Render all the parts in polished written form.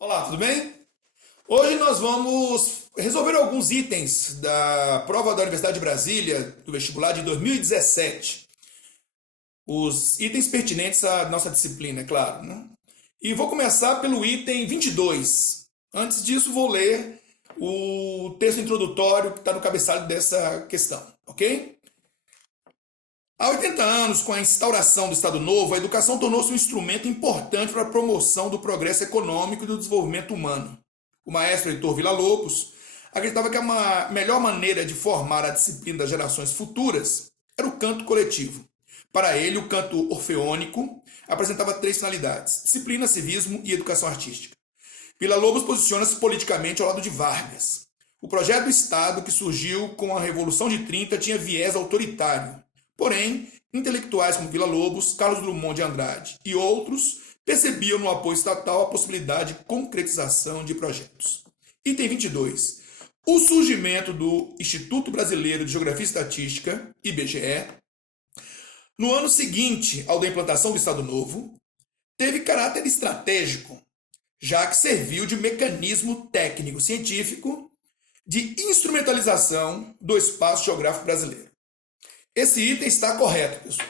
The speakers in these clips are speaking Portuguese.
Olá, tudo bem? Hoje nós vamos resolver alguns itens da prova da Universidade de Brasília, do vestibular de 2017. Os itens pertinentes à nossa disciplina, é claro, né? E vou começar pelo item 22. Antes disso, vou ler o texto introdutório que está no cabeçalho dessa questão, ok? Há 80 anos, com a instauração do Estado Novo, a educação tornou-se um instrumento importante para a promoção do progresso econômico e do desenvolvimento humano. O maestro Heitor Villa-Lobos acreditava que a melhor maneira de formar a disciplina das gerações futuras era o canto coletivo. Para ele, o canto orfeônico apresentava três finalidades: disciplina, civismo e educação artística. Villa-Lobos posiciona-se politicamente ao lado de Vargas. O projeto do Estado, que surgiu com a Revolução de 30, tinha viés autoritário. Porém, intelectuais como Villa-Lobos, Carlos Drummond de Andrade e outros percebiam no apoio estatal a possibilidade de concretização de projetos. Item 22. O surgimento do Instituto Brasileiro de Geografia e Estatística, IBGE, no ano seguinte ao da implantação do Estado Novo, teve caráter estratégico, já que serviu de mecanismo técnico-científico de instrumentalização do espaço geográfico brasileiro. Esse item está correto, pessoal.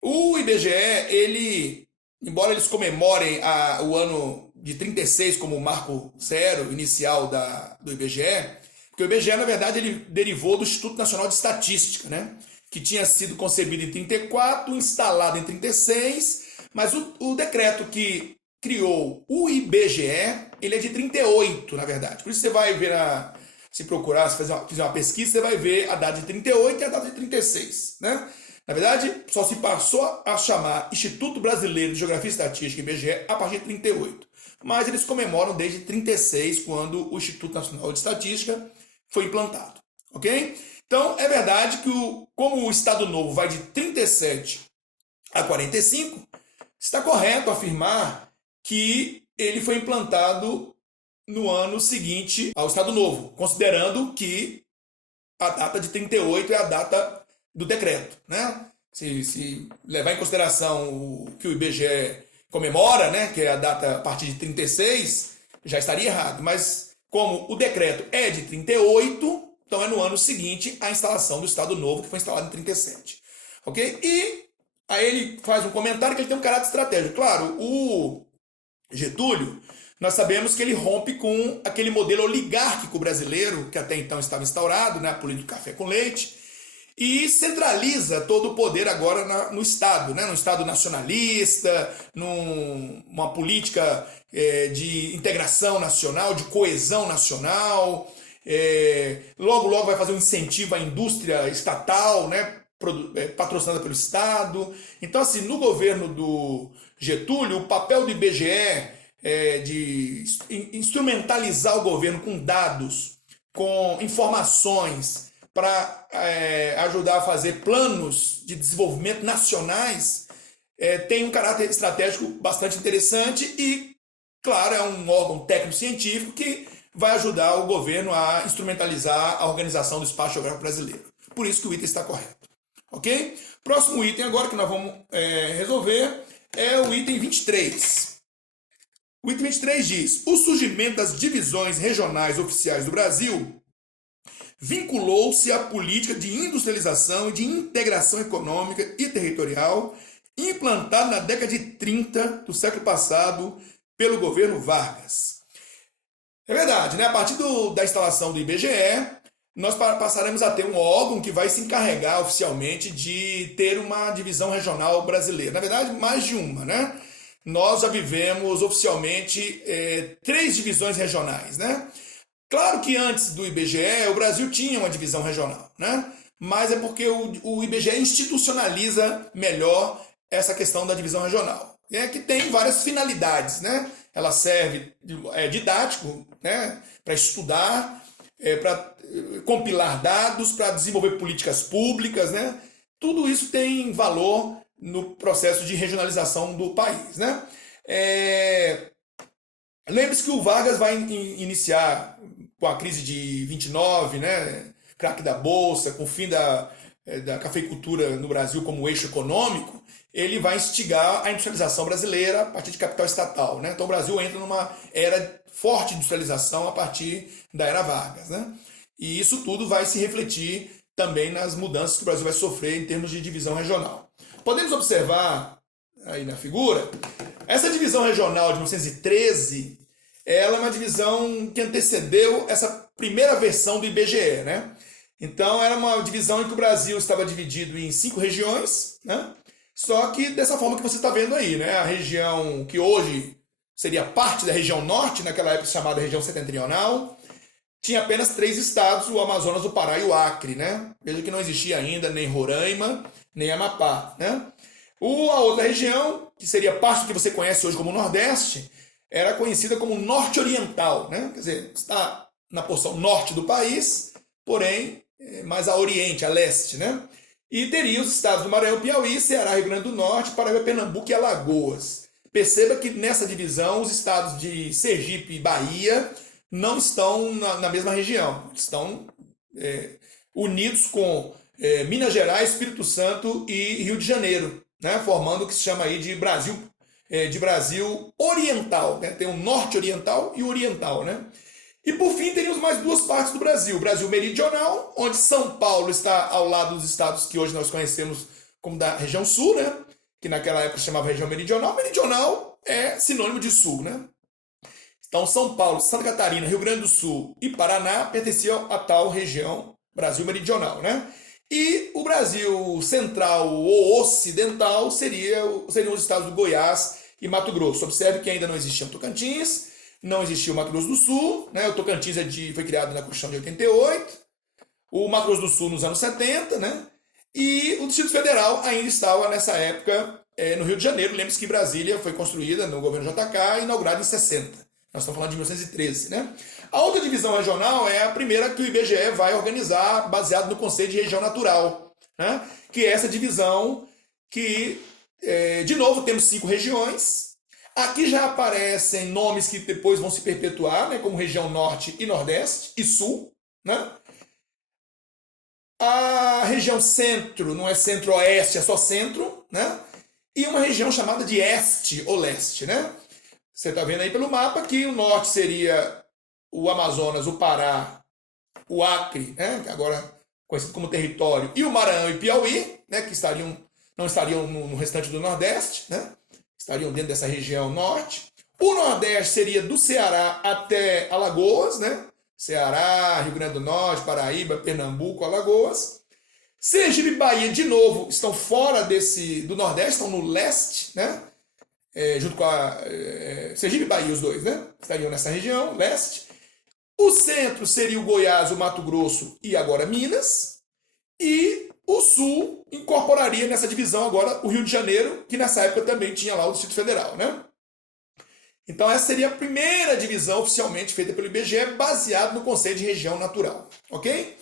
O IBGE, embora eles comemorem o ano de 36 como o marco zero inicial do IBGE, porque o IBGE, na verdade, ele derivou do Instituto Nacional de Estatística, né? Que tinha sido concebido em 34, instalado em 36, mas o decreto que criou o IBGE, ele é de 38, na verdade. Por isso você vai ver se procurar, se fizer uma pesquisa, você vai ver a data de 38 e a data de 36, né? Na verdade, só se passou a chamar Instituto Brasileiro de Geografia e Estatística, IBGE, a partir de 38. Mas eles comemoram desde 36, quando o Instituto Nacional de Estatística foi implantado, ok? Então, é verdade que como o Estado Novo vai de 37 a 45, está correto afirmar que ele foi implantado no ano seguinte ao Estado Novo, considerando que a data de 38 é a data do decreto, né? Se levar em consideração o que o IBGE comemora, né, que é a data a partir de 36, já estaria errado. Mas como o decreto é de 38, então é no ano seguinte à instalação do Estado Novo, que foi instalado em 37. Ok? E aí ele faz um comentário que ele tem um caráter estratégico. Claro, o Getúlio, nós sabemos que ele rompe com aquele modelo oligárquico brasileiro que até então estava instaurado, né, a política do café com leite, e centraliza todo o poder agora no Estado, né, no Estado nacionalista, numa política de integração nacional, de coesão nacional. Logo vai fazer um incentivo à indústria estatal, né, patrocinada pelo Estado. Então, assim, no governo do Getúlio, o papel do IBGE de instrumentalizar o governo com dados, com informações, para ajudar a fazer planos de desenvolvimento nacionais, tem um caráter estratégico bastante interessante e, claro, é um órgão técnico-científico que vai ajudar o governo a instrumentalizar a organização do espaço geográfico brasileiro. Por isso que o item está correto. Ok? Próximo item agora que nós vamos resolver é o item 23. O item 23 diz: o surgimento das divisões regionais oficiais do Brasil vinculou-se à política de industrialização e de integração econômica e territorial implantada na década de 30 do século passado pelo governo Vargas. É verdade, né? A partir da instalação do IBGE, nós passaremos a ter um órgão que vai se encarregar oficialmente de ter uma divisão regional brasileira. Na verdade, mais de uma, né? Nós já vivemos oficialmente 3 divisões regionais, né? Claro que antes do IBGE o Brasil tinha uma divisão regional, né? Mas é porque o IBGE institucionaliza melhor essa questão da divisão regional. Que tem várias finalidades, né? Ela serve didático, né? Para estudar, para compilar dados, para desenvolver políticas públicas, né? Tudo isso tem valor no processo de regionalização do país, né? Lembre-se que o Vargas vai iniciar com a crise de 29, né? Craque da Bolsa, com o fim da cafeicultura no Brasil como eixo econômico, ele vai instigar a industrialização brasileira a partir de capital estatal, né? Então o Brasil entra numa era forte de industrialização a partir da era Vargas, né? E isso tudo vai se refletir também nas mudanças que o Brasil vai sofrer em termos de divisão regional. Podemos observar aí na figura, essa divisão regional de 1913, ela é uma divisão que antecedeu essa primeira versão do IBGE, né? Então era uma divisão em que o Brasil estava dividido em 5 regiões, né? Só que dessa forma que você está vendo aí, né? A região que hoje seria parte da região norte, naquela época chamada região setentrional, tinha apenas 3 estados, o Amazonas, o Pará e o Acre, né? Veja que não existia ainda nem Roraima, nem Amapá, né? A outra região, que seria parte do que você conhece hoje como Nordeste, era conhecida como Norte Oriental, né? Quer dizer, está na porção norte do país, porém mais a oriente, a leste, né? E teria os estados do Maranhão, Piauí, Ceará, Rio Grande do Norte, Paraíba, Pernambuco e Alagoas. Perceba que nessa divisão os estados de Sergipe e Bahia não estão na mesma região, estão unidos com Minas Gerais, Espírito Santo e Rio de Janeiro, né? Formando o que se chama aí de Brasil Oriental, né? Tem o Norte Oriental e o Oriental, né? E por fim teríamos mais 2 partes do Brasil. O Brasil Meridional, onde São Paulo está ao lado dos estados que hoje nós conhecemos como da região sul, né? Que naquela época se chamava região meridional. Meridional é sinônimo de sul, né? Então São Paulo, Santa Catarina, Rio Grande do Sul e Paraná pertenciam a tal região Brasil Meridional, né? E o Brasil Central ou Ocidental seriam os estados do Goiás e Mato Grosso. Observe que ainda não existia o Tocantins, não existia o Mato Grosso do Sul, né? O Tocantins foi criado na Constituição de 88, o Mato Grosso do Sul nos anos 70, né? E o Distrito Federal ainda estava nessa época no Rio de Janeiro. Lembre-se que Brasília foi construída no governo JK e inaugurada em 60. Nós estamos falando de 1913, né? A outra divisão regional é a primeira que o IBGE vai organizar baseado no conceito de região natural, né? Que é essa divisão que, de novo, temos 5 regiões. Aqui já aparecem nomes que depois vão se perpetuar, né? Como região norte e nordeste e sul, né? A região centro não é centro-oeste, é só centro, né? E uma região chamada de este ou leste, né? Você está vendo aí pelo mapa que o norte seria o Amazonas, o Pará, o Acre, né? Agora conhecido como território, e o Maranhão e Piauí, né? Que não estariam no restante do Nordeste, né? Estariam dentro dessa região norte. O Nordeste seria do Ceará até Alagoas, né? Ceará, Rio Grande do Norte, Paraíba, Pernambuco, Alagoas. Sergipe e Bahia, de novo, estão fora do Nordeste, estão no leste, né? Junto com Sergipe e Bahia, os dois, né? Estariam nessa região, leste. O centro seria o Goiás, o Mato Grosso e agora Minas. E o sul incorporaria nessa divisão agora o Rio de Janeiro, que nessa época também tinha lá o Distrito Federal, né? Então essa seria a primeira divisão oficialmente feita pelo IBGE, baseado no conceito de região natural, ok?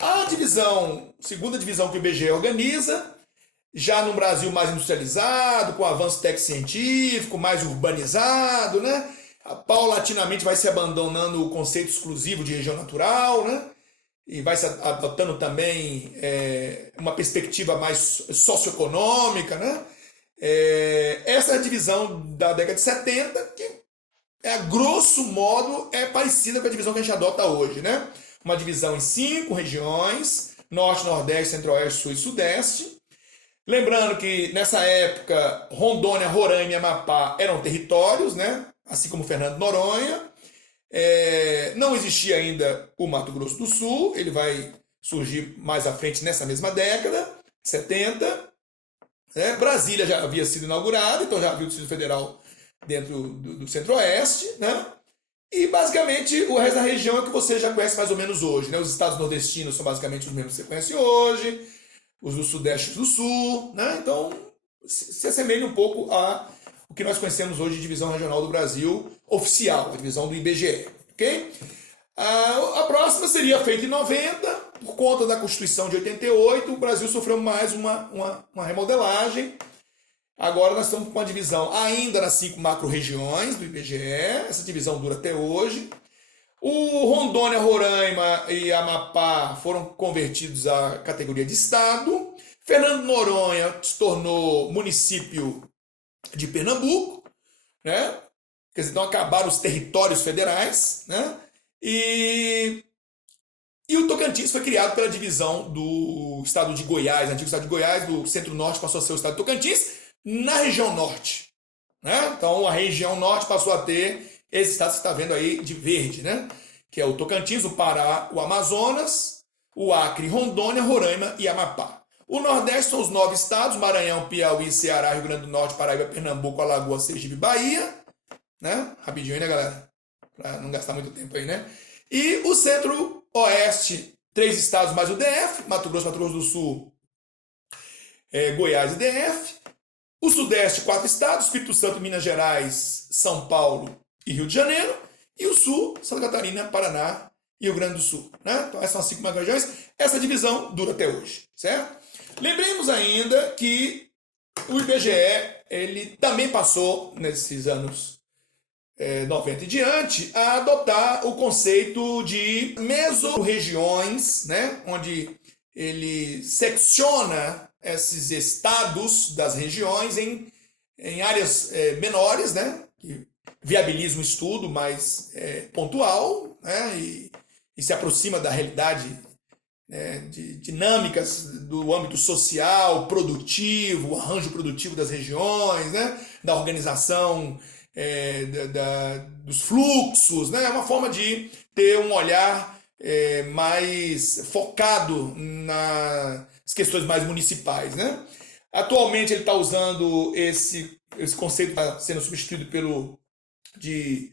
A segunda divisão que o IBGE organiza, já num Brasil mais industrializado, com avanço técnico-científico, mais urbanizado, né? Paulatinamente vai se abandonando o conceito exclusivo de região natural, né? E vai se adotando também uma perspectiva mais socioeconômica, né? Essa é a divisão da década de 70, que a grosso modo é parecida com a divisão que a gente adota hoje, né? Uma divisão em 5 regiões, norte, nordeste, centro-oeste, sul e sudeste. Lembrando que nessa época Rondônia, Roraima e Amapá eram territórios, né? Assim como Fernando de Noronha. Não existia ainda o Mato Grosso do Sul, ele vai surgir mais à frente nessa mesma década, 70. Brasília já havia sido inaugurada, então já havia o Distrito Federal dentro do Centro-Oeste, né? E basicamente o resto da região é que você já conhece mais ou menos hoje, né? Os estados nordestinos são basicamente os mesmos que você conhece hoje, os do Sudeste e do Sul, né? Então se assemelha um pouco a o que nós conhecemos hoje de divisão regional do Brasil oficial, a divisão do IBGE, ok? A próxima seria feita em 90, por conta da Constituição de 88, o Brasil sofreu mais uma remodelagem. Agora nós estamos com uma divisão ainda nas 5 macro-regiões do IBGE, essa divisão dura até hoje. O Rondônia, Roraima e Amapá foram convertidos à categoria de estado. Fernando de Noronha se tornou município de Pernambuco, né? Quer dizer, então acabaram os territórios federais, né? E o Tocantins foi criado pela divisão do estado de Goiás, antigo estado de Goiás, do centro-norte passou a ser o estado de Tocantins, na região norte, né? Então a região norte passou a ter esse estado que você está vendo aí de verde, né? Que é o Tocantins, o Pará, o Amazonas, o Acre, Rondônia, Roraima e Amapá. O Nordeste são os 9 estados: Maranhão, Piauí, Ceará, Rio Grande do Norte, Paraíba, Pernambuco, Alagoas, Sergipe e Bahia. Né? Rapidinho aí, né, galera? Para não gastar muito tempo aí, né? E o Centro-Oeste, 3 estados mais o DF: Mato Grosso, Mato Grosso do Sul, Goiás e DF. O Sudeste, 4 estados: Espírito Santo, Minas Gerais, São Paulo e Rio de Janeiro. E o Sul, Santa Catarina, Paraná e Rio Grande do Sul. Né? Então essas são as 5 macro-regiões. Essa divisão dura até hoje, certo? Lembremos ainda que o IBGE ele também passou, nesses anos 90 e diante, a adotar o conceito de mesorregiões, né? Onde ele secciona esses estados das regiões em áreas menores, né? Que viabiliza um estudo mais pontual, né? E se aproxima da realidade, de dinâmicas do âmbito social, produtivo, o arranjo produtivo das regiões, né? Da organização dos fluxos, né? É uma forma de ter um olhar mais focado nas questões mais municipais, né? Atualmente ele está usando esse conceito, está sendo substituído pelo de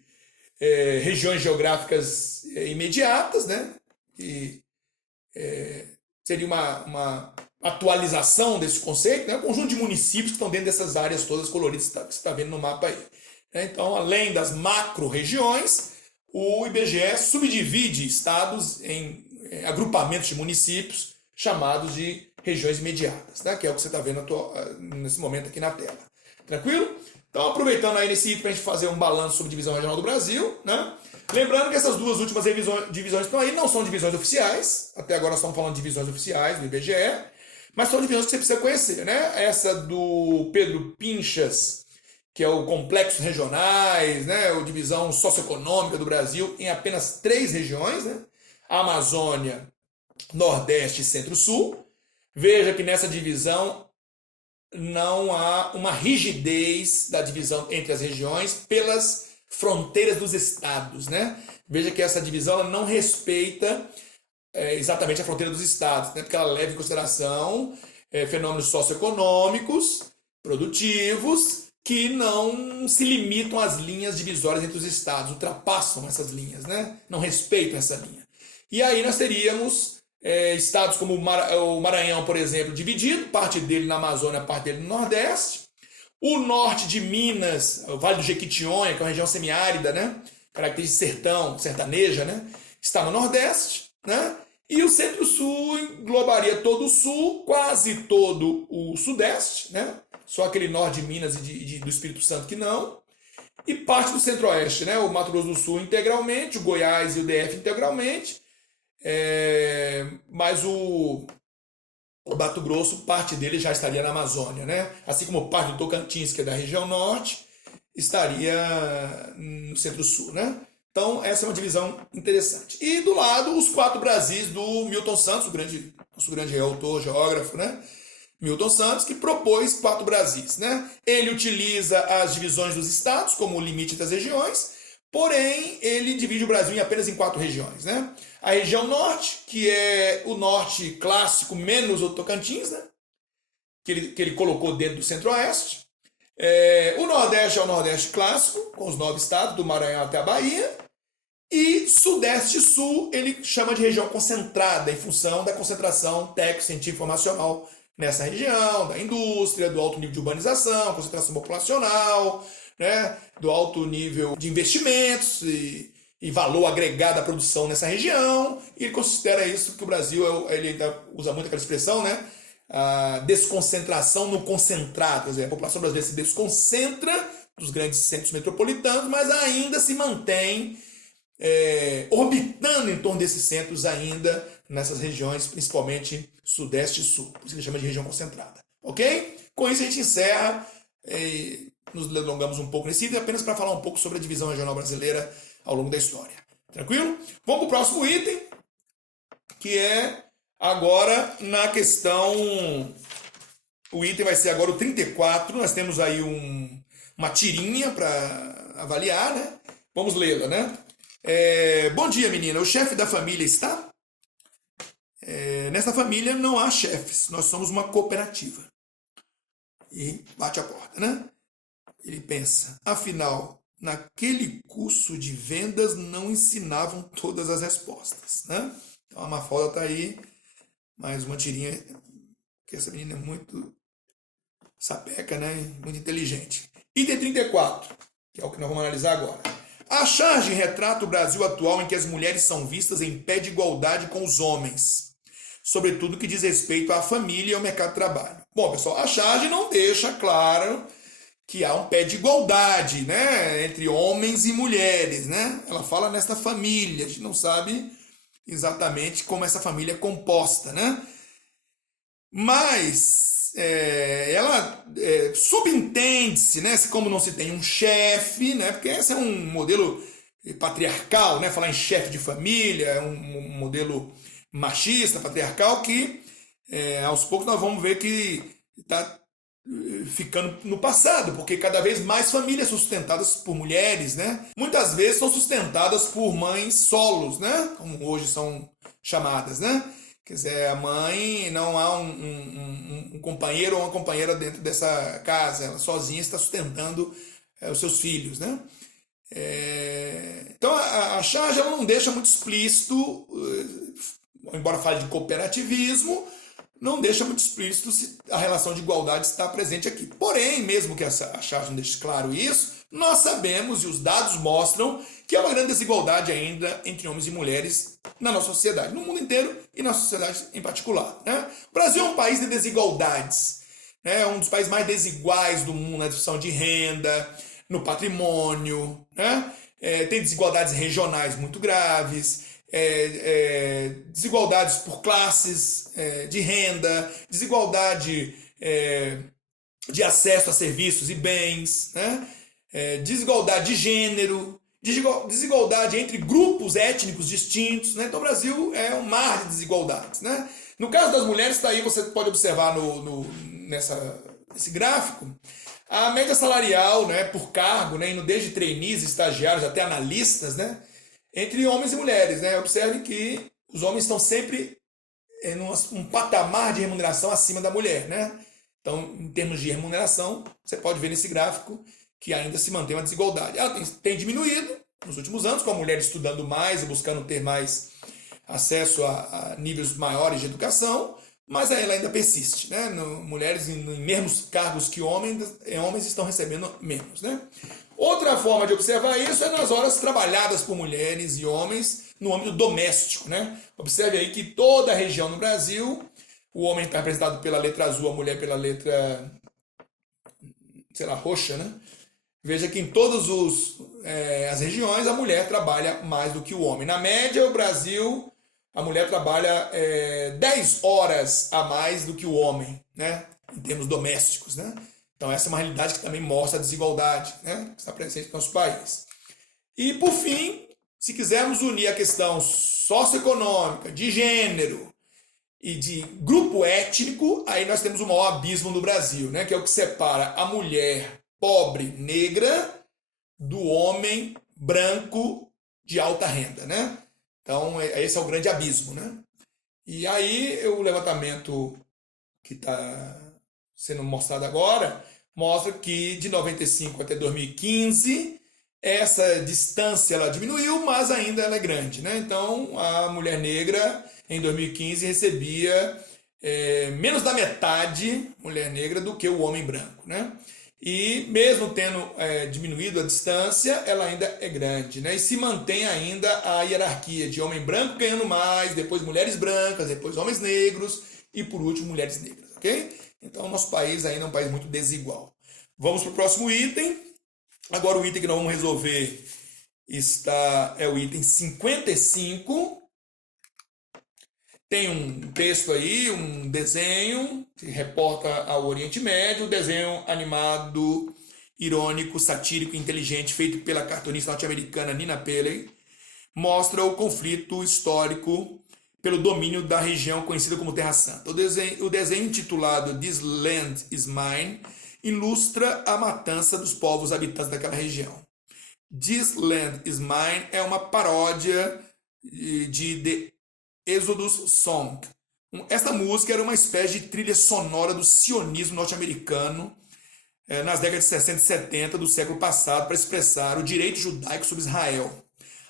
regiões geográficas imediatas, né? E seria uma atualização desse conceito, né? Um conjunto de municípios que estão dentro dessas áreas todas coloridas que você está vendo no mapa aí. Então, além das macro-regiões, o IBGE subdivide estados em agrupamentos de municípios chamados de regiões imediatas, né? Que é o que você está vendo nesse momento aqui na tela. Tranquilo? Então, aproveitando aí nesse item para a gente fazer um balanço sobre divisão regional do Brasil, né? Lembrando que essas duas últimas divisões que estão aí não são divisões oficiais, até agora nós estamos falando de divisões oficiais do IBGE, mas são divisões que você precisa conhecer, né? Essa do Pedro Pinchas, que é o Complexos Regionais, né? A divisão socioeconômica do Brasil em apenas 3 regiões, né? Amazônia, Nordeste e Centro-Sul. Veja que nessa divisão não há uma rigidez da divisão entre as regiões pelas fronteiras dos estados, né? Veja que essa divisão não respeita exatamente a fronteira dos estados, né? Porque ela leva em consideração fenômenos socioeconômicos, produtivos, que não se limitam às linhas divisórias entre os estados, ultrapassam essas linhas, né? Não respeitam essa linha. E aí nós teríamos estados como o Maranhão, por exemplo, dividido, parte dele na Amazônia, parte dele no Nordeste. O norte de Minas, o Vale do Jequitinhonha, que é uma região semiárida, né? Característica de sertão, sertaneja, né? Está no Nordeste, né? E o Centro-Sul englobaria todo o Sul, quase todo o Sudeste, né? Só aquele norte de Minas e do Espírito Santo que não. E parte do Centro-Oeste, né? O Mato Grosso do Sul integralmente, o Goiás e o DF integralmente. Mas o Mato Grosso, parte dele já estaria na Amazônia, né? Assim como parte do Tocantins, que é da região norte, estaria no Centro-Sul, né? Então, essa é uma divisão interessante. E do lado, os 4 Brasis do Milton Santos, nosso grande autor, geógrafo, né? Milton Santos, que propôs 4 Brasis, né? Ele utiliza as divisões dos estados como limite das regiões, porém, ele divide o Brasil apenas em 4 regiões, né? A região norte, que é o norte clássico menos o Tocantins, né? Que ele colocou dentro do Centro-Oeste. O Nordeste é o Nordeste clássico, com os 9 estados, do Maranhão até a Bahia. E Sudeste e Sul ele chama de região concentrada, em função da concentração técnico, científica e informacional nessa região, da indústria, do alto nível de urbanização, concentração populacional, né? Do alto nível de investimentos e valor agregado à produção nessa região, e ele considera isso que o Brasil, ele ainda usa muito aquela expressão, né? A desconcentração no concentrado, quer dizer, a população brasileira se desconcentra dos grandes centros metropolitanos, mas ainda se mantém orbitando em torno desses centros ainda, nessas regiões, principalmente Sudeste e Sul, por isso que ele chama de região concentrada. Ok? Com isso a gente encerra, nos delongamos um pouco nesse item, apenas para falar um pouco sobre a divisão regional brasileira ao longo da história. Tranquilo? Vamos para o próximo item, que é agora na questão... O item vai ser agora o 34, nós temos aí uma tirinha para avaliar, né? Vamos lê-la, né? Bom dia, menina. O chefe da família está? Nesta família não há chefes, nós somos uma cooperativa. E bate a porta, né? Ele pensa, afinal, naquele curso de vendas não ensinavam todas as respostas, né? Então a Mafalda tá aí, mais uma tirinha, porque essa menina é muito sapeca, né? Muito inteligente. Item 34, que é o que nós vamos analisar agora. A charge retrata o Brasil atual em que as mulheres são vistas em pé de igualdade com os homens, sobretudo que diz respeito à família e ao mercado de trabalho. Bom, pessoal, a charge não deixa claro que há um pé de igualdade, né, entre homens e mulheres, né? Ela fala nesta família, a gente não sabe exatamente como essa família é composta, né? Mas ela subentende-se, né, como não se tem um chefe, né, porque esse é um modelo patriarcal, né, falar em chefe de família, é um modelo machista, patriarcal, que aos poucos nós vamos ver que está ficando no passado, porque cada vez mais famílias são sustentadas por mulheres, né? Muitas vezes são sustentadas por mães solos, né? Como hoje são chamadas, né? Quer dizer, a mãe não há um companheiro ou uma companheira dentro dessa casa, ela sozinha está sustentando os seus filhos, né? Então a charge ela não deixa muito explícito, embora fale de cooperativismo, não deixa muito explícito se a relação de igualdade está presente aqui. Porém, mesmo que a charge não deixe claro isso, nós sabemos e os dados mostram que há uma grande desigualdade ainda entre homens e mulheres na nossa sociedade, no mundo inteiro e na sociedade em particular, né? O Brasil é um país de desigualdades, né? É um dos países mais desiguais do mundo na distribuição de renda, no patrimônio, né? Tem desigualdades regionais muito graves, desigualdades por classes de renda, desigualdade de acesso a serviços e bens, né? Desigualdade de gênero, desigualdade entre grupos étnicos distintos, né? Então o Brasil é um mar de desigualdades, né? No caso das mulheres, está aí, você pode observar nesse gráfico, a média salarial, né, por cargo, né, indo desde trainees, estagiários até analistas, né, entre homens e mulheres, né? Observe que os homens estão sempre em um patamar de remuneração acima da mulher, né? Então, em termos de remuneração, você pode ver nesse gráfico que ainda se mantém uma desigualdade. Ela tem diminuído nos últimos anos, com a mulher estudando mais e buscando ter mais acesso a níveis maiores de educação, mas ela ainda persiste, né? Mulheres em mesmos cargos que homens estão recebendo menos, né? Outra forma de observar isso é nas horas trabalhadas por mulheres e homens no âmbito doméstico, né? Observe aí que toda a região no Brasil, o homem está representado pela letra azul, a mulher pela letra, sei lá, roxa, né? Veja que em todas as regiões a mulher trabalha mais do que o homem. Na média, o Brasil, a mulher trabalha 10 horas a mais do que o homem, né? Em termos domésticos, né? Então essa é uma realidade que também mostra a desigualdade, né, que está presente no nosso país. E por fim, se quisermos unir a questão socioeconômica, de gênero e de grupo étnico, aí nós temos o maior abismo no Brasil, né, que é o que separa a mulher pobre, negra, do homem branco de alta renda, né? Então esse é o grande abismo, né? E aí o levantamento que está sendo mostrado agora, mostra que de 95 até 2015, essa distância ela diminuiu, mas ainda ela é grande, né? Então, a mulher negra, em 2015, recebia menos da metade, mulher negra, do que o homem branco, né? E mesmo tendo diminuído a distância, ela ainda é grande, né? E se mantém ainda a hierarquia de homem branco ganhando mais, depois mulheres brancas, depois homens negros e, por último, mulheres negras, ok? Então, o nosso país ainda é um país muito desigual. Vamos para o próximo item. Agora, o item que nós vamos resolver é o item 55. Tem um texto aí, um desenho que reporta ao Oriente Médio, um desenho animado, irônico, satírico, inteligente, feito pela cartunista norte-americana Nina Paley, mostra o conflito histórico pelo domínio da região conhecida como Terra Santa. O desenho intitulado This Land is Mine ilustra a matança dos povos habitantes daquela região. This Land is Mine é uma paródia de The Exodus Song. Esta música era uma espécie de trilha sonora do sionismo norte-americano nas décadas de 60 e 70 do século passado para expressar o direito judaico sobre Israel.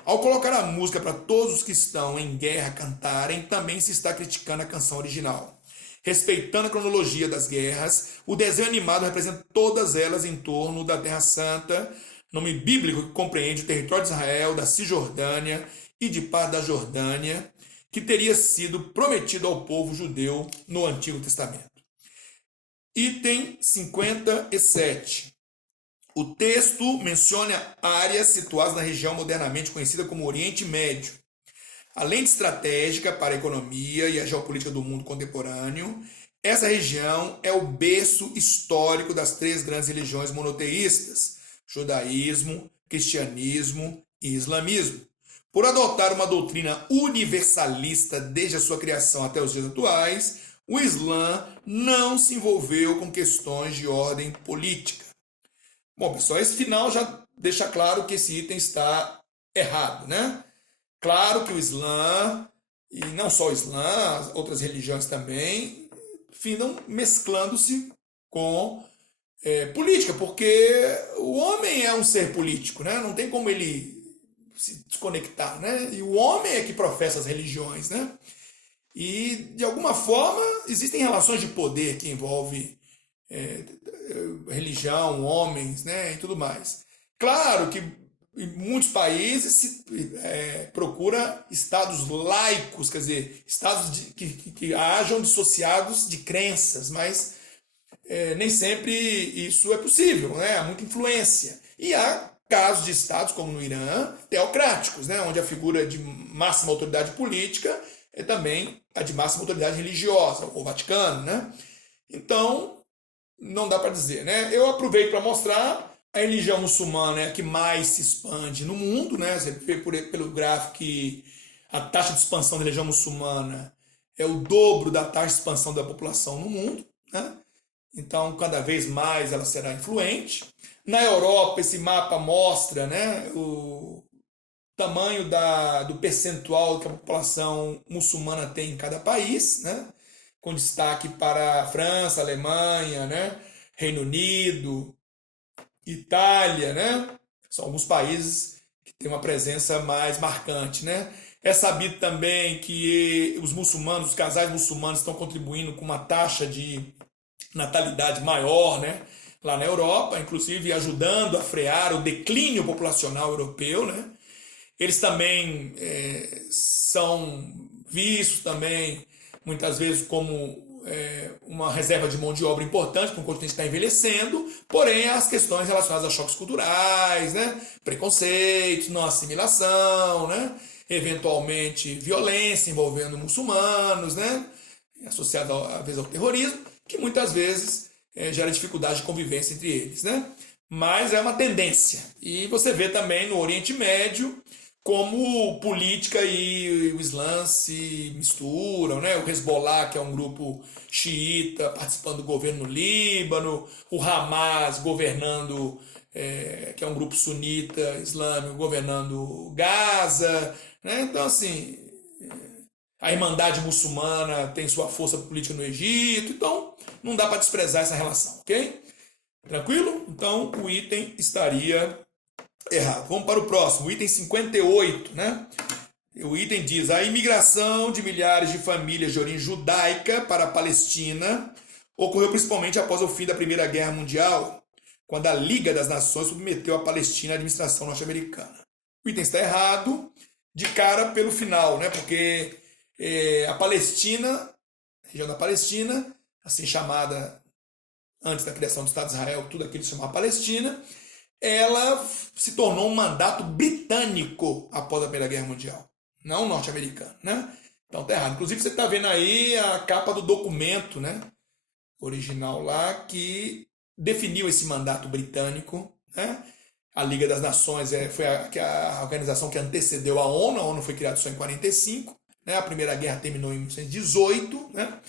Ao colocar a música para todos os que estão em guerra cantarem, também se está criticando a canção original. Respeitando a cronologia das guerras, o desenho animado representa todas elas em torno da Terra Santa, nome bíblico que compreende o território de Israel, da Cisjordânia e de parte da Jordânia, que teria sido prometido ao povo judeu no Antigo Testamento. Item 57. O texto menciona áreas situadas na região modernamente conhecida como Oriente Médio. Além de estratégica para a economia e a geopolítica do mundo contemporâneo, essa região é o berço histórico das três grandes religiões monoteístas, judaísmo, cristianismo e islamismo. Por adotar uma doutrina universalista desde a sua criação até os dias atuais, o Islã não se envolveu com questões de ordem política. Bom, pessoal, esse final já deixa claro que esse item está errado, né? Claro que o Islã, e não só o Islã, outras religiões também, findam mesclando-se com política, porque o homem é um ser político, né? Não tem como ele se desconectar, né? E o homem é que professa as religiões, né? E, de alguma forma, existem relações de poder que envolvem religião, homens, né, e tudo mais. Claro que em muitos países se procura estados laicos, quer dizer, estados que hajam dissociados de crenças, mas nem sempre isso é possível, né? Há muita influência. E há casos de estados, como no Irã, teocráticos, né, onde a figura de máxima autoridade política é também a de máxima autoridade religiosa, o Vaticano, né? Então, não dá para dizer, né? Eu aproveito para mostrar a religião muçulmana é a que mais se expande no mundo, né? Você vê pelo gráfico que a taxa de expansão da religião muçulmana é o dobro da taxa de expansão da população no mundo, né? Então, cada vez mais ela será influente. Na Europa, esse mapa mostra, né, o tamanho do percentual que a população muçulmana tem em cada país, né? Com destaque para a França, Alemanha, né? Reino Unido, Itália, né? São alguns países que têm uma presença mais marcante, né? É sabido também que os muçulmanos, os casais muçulmanos estão contribuindo com uma taxa de natalidade maior, né? Lá na Europa, inclusive ajudando a frear o declínio populacional europeu, né? Eles também são vistos também muitas vezes como uma reserva de mão de obra importante, porque o continente está envelhecendo, porém as questões relacionadas a choques culturais, né? Preconceitos, não assimilação, né? Eventualmente violência envolvendo muçulmanos, né? Associada às vezes ao terrorismo, que muitas vezes gera dificuldade de convivência entre eles, né? Mas é uma tendência. E você vê também no Oriente Médio como política e o Islã se misturam, né? O Hezbollah, que é um grupo xiita, participando do governo no Líbano, o Hamas governando, que é um grupo sunita islâmico, governando Gaza, né? Então, assim, a Irmandade Muçulmana tem sua força política no Egito, então não dá para desprezar essa relação, ok? Tranquilo? Então, o item estaria errado. Vamos para o próximo, o item 58, né? O item diz: a imigração de milhares de famílias de origem judaica para a Palestina ocorreu principalmente após o fim da Primeira Guerra Mundial, quando a Liga das Nações submeteu a Palestina à administração norte-americana. O item está errado de cara pelo final, né? Porque a Palestina, a região da Palestina, assim chamada antes da criação do Estado de Israel, tudo aquilo se chamava Palestina, ela se tornou um mandato britânico após a Primeira Guerra Mundial, não norte-americano, né? Então tá errado. Inclusive você está vendo aí a capa do documento, né, original lá, que definiu esse mandato britânico, né? A Liga das Nações foi a organização que antecedeu a ONU foi criada só em 45, né? A Primeira Guerra terminou em 1918, né?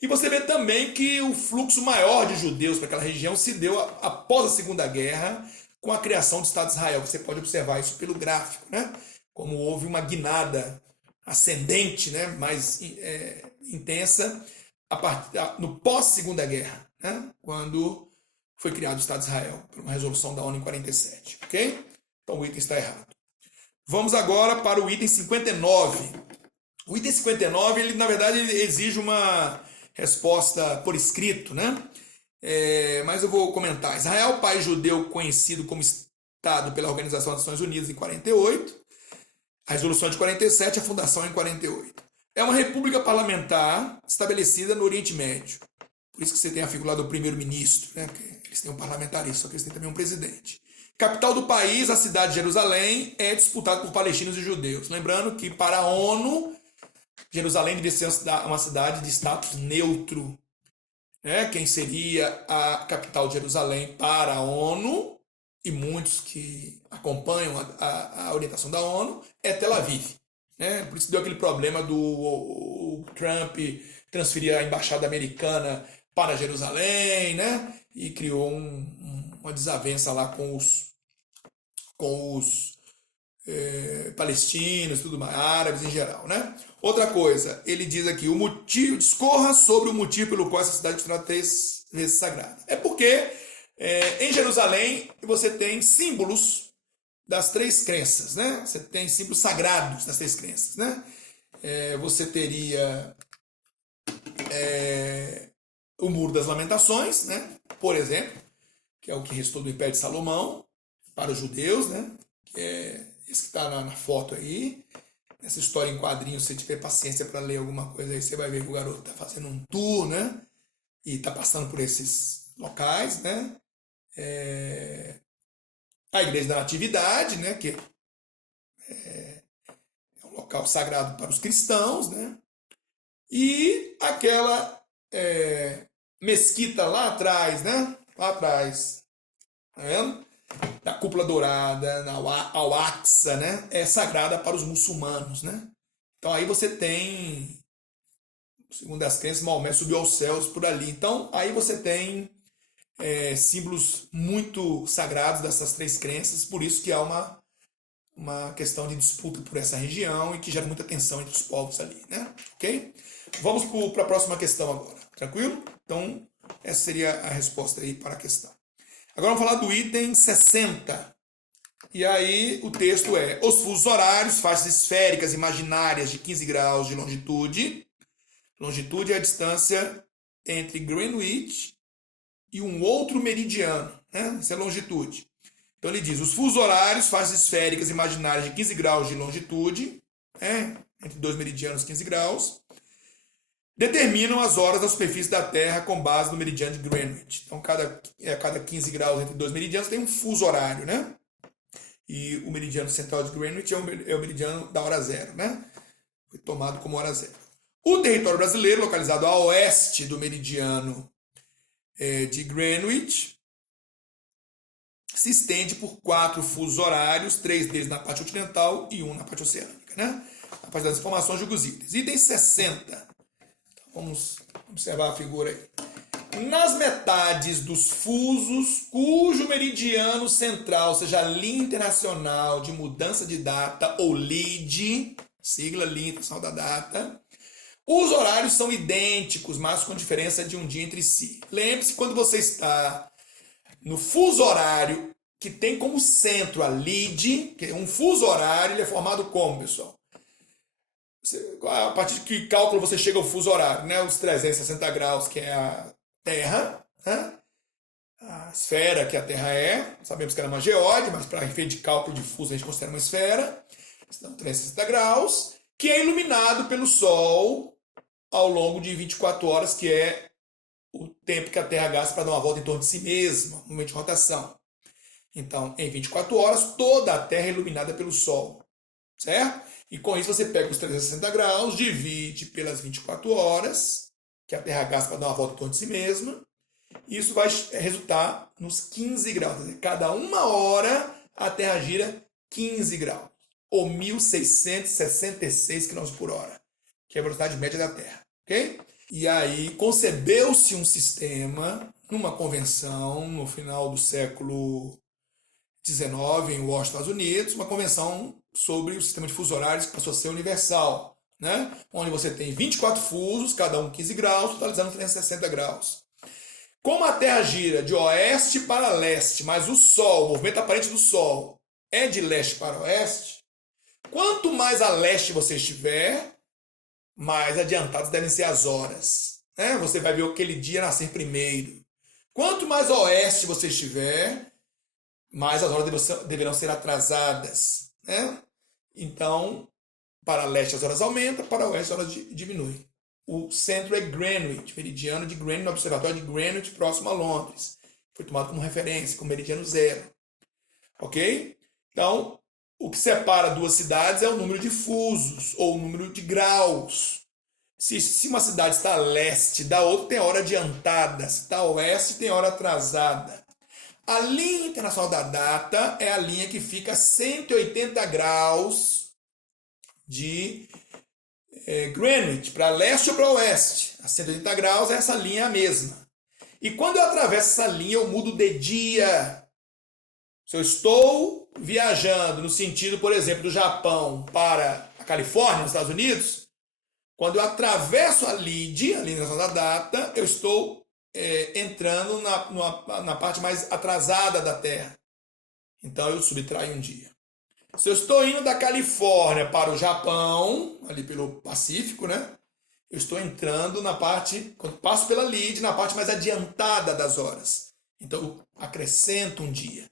E você vê também que o fluxo maior de judeus para aquela região se deu após a Segunda Guerra, com a criação do Estado de Israel. Você pode observar isso pelo gráfico, né? Como houve uma guinada ascendente, né? Mais intensa no pós-Segunda Guerra, né? Quando foi criado o Estado de Israel, por uma resolução da ONU em 47, ok? Então o item está errado. Vamos agora para o item 59. O item 59, ele, na verdade, ele exige uma resposta por escrito, né? Mas eu vou comentar. Israel, país judeu conhecido como Estado pela Organização das Nações Unidas em 48, a resolução de 47, a fundação em 48. É uma república parlamentar estabelecida no Oriente Médio. Por isso que você tem a figura do primeiro-ministro, né? Eles têm um parlamentarismo, só que eles têm também um presidente. Capital do país, a cidade de Jerusalém, é disputada por palestinos e judeus. Lembrando que para a ONU, Jerusalém deve ser uma cidade de status neutro. Né? Quem seria a capital de Jerusalém para a ONU, e muitos que acompanham a orientação da ONU, é Tel Aviv. Né? Por isso deu aquele problema do Trump transferir a embaixada americana para Jerusalém, né? E criou uma desavença lá com os palestinos, tudo mais, árabes em geral, né? Outra coisa, ele diz aqui, o motivo, discorra sobre o motivo pelo qual essa cidade é considerada 3 vezes sagrada. É porque em Jerusalém você tem símbolos das 3 crenças, né? Você tem símbolos sagrados das 3 crenças, né? Você teria o Muro das Lamentações, né? Por exemplo, que é o que restou do Império de Salomão para os judeus, né? Que é esse que está na foto aí. Essa história em quadrinhos, se você tiver paciência para ler alguma coisa aí, você vai ver que o garoto está fazendo um tour, né? E está passando por esses locais, né? A Igreja da Natividade, né? Que é um local sagrado para os cristãos, né? E aquela mesquita lá atrás, né? Lá atrás, tá vendo? Da cúpula dourada, Al-Aqsa, né? É sagrada para os muçulmanos, né? Então aí você tem, segundo as crenças, Maomé subiu aos céus por ali. Então aí você tem símbolos muito sagrados dessas 3 crenças, por isso que há uma questão de disputa por essa região e que gera muita tensão entre os povos ali, né? Ok? Vamos para a próxima questão agora, tranquilo? Então essa seria a resposta aí para a questão. Agora vamos falar do item 60. E aí o texto é: os fusos horários, faixas esféricas imaginárias de 15 graus de longitude. Longitude é a distância entre Greenwich e um outro meridiano, né? Isso é longitude. Então ele diz: os fusos horários, faixas esféricas imaginárias de 15 graus de longitude, né? Entre 2 meridianos 15 graus, determinam as horas da superfície da Terra com base no meridiano de Greenwich. Então, cada 15 graus entre 2 meridianos tem um fuso horário, né? E o meridiano central de Greenwich é o meridiano da hora zero, né? Foi tomado como hora zero. O território brasileiro, localizado a oeste do meridiano de Greenwich, se estende por 4 fusos horários, 3 deles na parte continental e 1 na parte oceânica, né? A parte das informações de alguns itens. Item 60. Vamos observar a figura aí. Nas metades dos fusos, cujo meridiano central seja a linha internacional de mudança de data, ou LID, sigla linha internacional da data, os horários são idênticos, mas com diferença de um dia entre si. Lembre-se, quando você está no fuso horário que tem como centro a LID, que é um fuso horário, ele é formado como, pessoal? A partir de que cálculo você chega ao fuso horário, né? Os 360 graus, que é a Terra, né? A esfera que a Terra é, sabemos que ela é uma geóide, mas para efeito de cálculo de fuso a gente considera uma esfera, então 360 graus, que é iluminado pelo Sol ao longo de 24 horas, que é o tempo que a Terra gasta para dar uma volta em torno de si mesma, no momento de rotação. Então, em 24 horas, toda a Terra é iluminada pelo Sol, certo? E com isso você pega os 360 graus, divide pelas 24 horas, que a Terra gasta para dar uma volta em torno de si mesma, e isso vai resultar nos 15 graus. Quer dizer, cada uma hora a Terra gira 15 graus, ou 1.666 km por hora, que é a velocidade média da Terra, ok? E aí concebeu-se um sistema, numa convenção, no final do século XIX, em Washington, Estados Unidos, uma convenção sobre o sistema de fusos horários que passou a ser universal, né? Onde você tem 24 fusos, cada um 15 graus, totalizando 360 graus. Como a Terra gira de oeste para leste, mas o Sol, o movimento aparente do Sol, é de leste para oeste, quanto mais a leste você estiver, mais adiantadas devem ser as horas, né? Você vai ver aquele dia nascer primeiro. Quanto mais a oeste você estiver, mais as horas deverão ser atrasadas, né? Então, para leste as horas aumentam, para oeste as horas diminuem. O centro é Greenwich, meridiano de Greenwich, no observatório de Greenwich, próximo a Londres. Foi tomado como referência, como meridiano zero. Ok? Então, o que separa duas cidades é o número de fusos, ou o número de graus. Se uma cidade está a leste da outra, tem hora adiantada. Se está a oeste, tem hora atrasada. A linha internacional da data é a linha que fica a 180 graus de Greenwich, para leste ou para oeste. A 180 graus, essa linha é a mesma. E quando eu atravesso essa linha, eu mudo de dia. Se eu estou viajando no sentido, por exemplo, do Japão para a Califórnia, nos Estados Unidos, quando eu atravesso a linha internacional da data, eu estou entrando na parte mais atrasada da Terra. Então eu subtraio um dia. Se eu estou indo da Califórnia para o Japão, ali pelo Pacífico, né? Eu estou entrando na parte, quando passo pela lide, na parte mais adiantada das horas. Então eu acrescento um dia,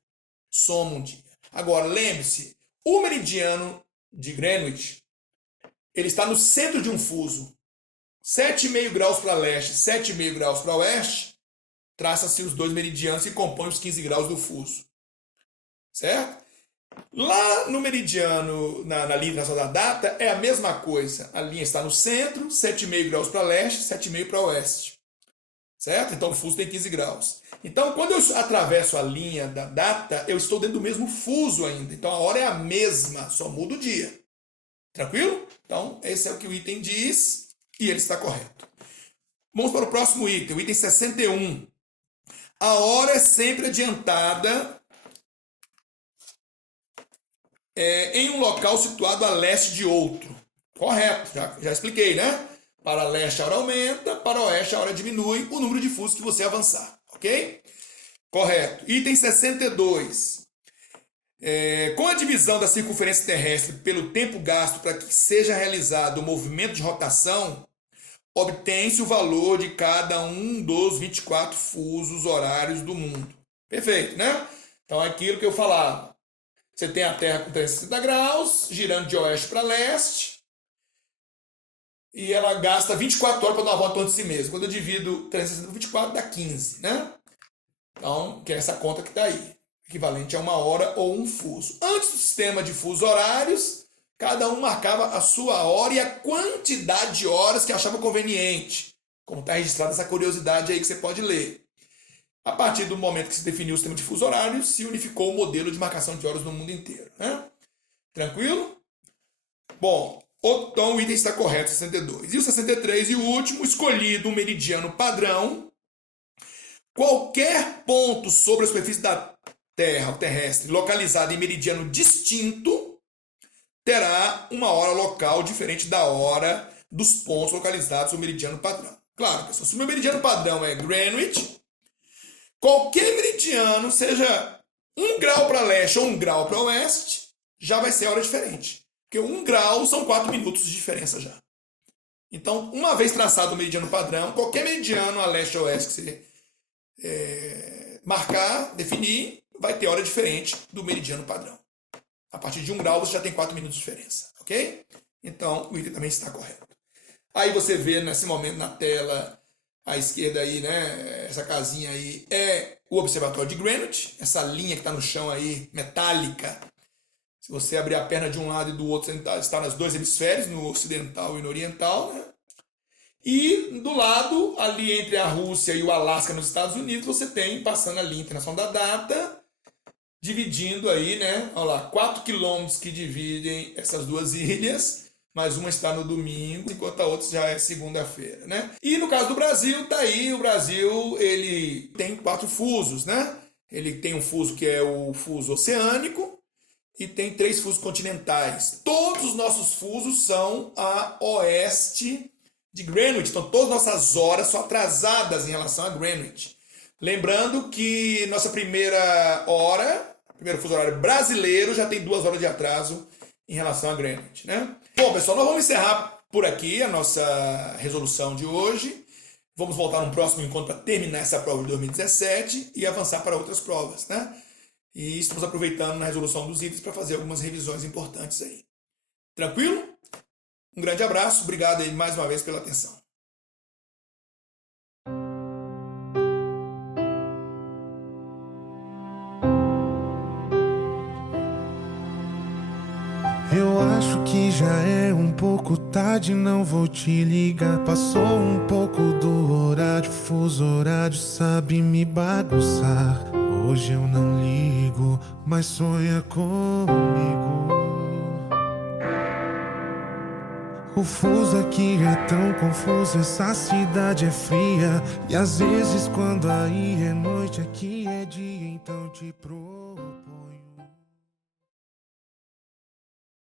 somo um dia. Agora, lembre-se, o meridiano de Greenwich, ele está no centro de um fuso. 7,5 graus para leste, 7,5 graus para oeste, traça-se os dois meridianos que compõem os 15 graus do fuso. Certo? Lá no meridiano, na linha internacional da data, é a mesma coisa. A linha está no centro, 7,5 graus para leste, 7,5 para oeste. Certo? Então o fuso tem 15 graus. Então, quando eu atravesso a linha da data, eu estou dentro do mesmo fuso ainda. Então a hora é a mesma, só muda o dia. Tranquilo? Então, esse é o que o item diz e ele está correto. Vamos para o próximo item, o item 61. A hora é sempre adiantada em um local situado a leste de outro. Correto, já expliquei, né? Para leste a hora aumenta, para oeste a hora diminui o número de fusos que você avançar, ok? Correto. Item 62. Com a divisão da circunferência terrestre pelo tempo gasto para que seja realizado o movimento de rotação, obtém-se o valor de cada um dos 24 fusos horários do mundo. Perfeito, né? Então é aquilo que eu falava. Você tem a Terra com 360 graus, girando de oeste para leste, e ela gasta 24 horas para dar uma volta em torno de si mesma. Quando eu divido 360 por 24, dá 15, né? Então, que é essa conta que está aí, equivalente a uma hora ou um fuso. Antes do sistema de fusos horários, cada um marcava a sua hora e a quantidade de horas que achava conveniente. Como está registrada essa curiosidade aí que você pode ler. A partir do momento que se definiu o sistema de fuso horário, se unificou o modelo de marcação de horas no mundo inteiro, né? Tranquilo? Bom, então o item está correto, 62. E o 63 e o último, escolhido um meridiano padrão, qualquer ponto sobre a superfície da Terra terrestre localizado em meridiano distinto terá uma hora local diferente da hora dos pontos localizados no meridiano padrão. Claro, pessoal, se o meu meridiano padrão é Greenwich, qualquer meridiano, seja 1 grau para leste ou 1 grau para oeste, já vai ser hora diferente. Porque 1 grau são 4 minutos de diferença já. Então, uma vez traçado o meridiano padrão, qualquer meridiano a leste ou oeste que você marcar, definir, vai ter hora diferente do meridiano padrão. A partir de 1 grau você já tem 4 minutos de diferença, ok? Então, o item também está correto. Aí você vê nesse momento na tela, à esquerda aí, né? Essa casinha aí é o Observatório de Greenwich, essa linha que está no chão aí, metálica. Se você abrir a perna de um lado e do outro, você está nos dois hemisférios, no ocidental e no oriental, né? E do lado, ali entre a Rússia e o Alasca, nos Estados Unidos, você tem, passando a linha internacional da data, dividindo aí, né? Olha lá, 4 quilômetros que dividem essas duas ilhas, mas uma está no domingo, enquanto a outra já é segunda-feira, né? E no caso do Brasil, tá aí, o Brasil, ele tem 4 fusos, né? Ele tem um fuso que é o fuso oceânico e tem 3 fusos continentais. Todos os nossos fusos são a oeste de Greenwich, então todas as nossas horas são atrasadas em relação a Greenwich. Lembrando que nossa primeira hora, primeiro fuso horário brasileiro, já tem 2 horas de atraso em relação a Greenwich, né? Bom, pessoal, nós vamos encerrar por aqui a nossa resolução de hoje. Vamos voltar no próximo encontro para terminar essa prova de 2017 e avançar para outras provas, né? E estamos aproveitando na resolução dos itens para fazer algumas revisões importantes aí. Tranquilo? Um grande abraço, obrigado aí mais uma vez pela atenção. Eu acho que já é um pouco tarde, não vou te ligar. Passou um pouco do horário, fuso horário sabe me bagunçar. Hoje eu não ligo, mas sonha comigo. O fuso aqui é tão confuso, essa cidade é fria. E às vezes quando aí é noite, aqui é dia, então te procuro.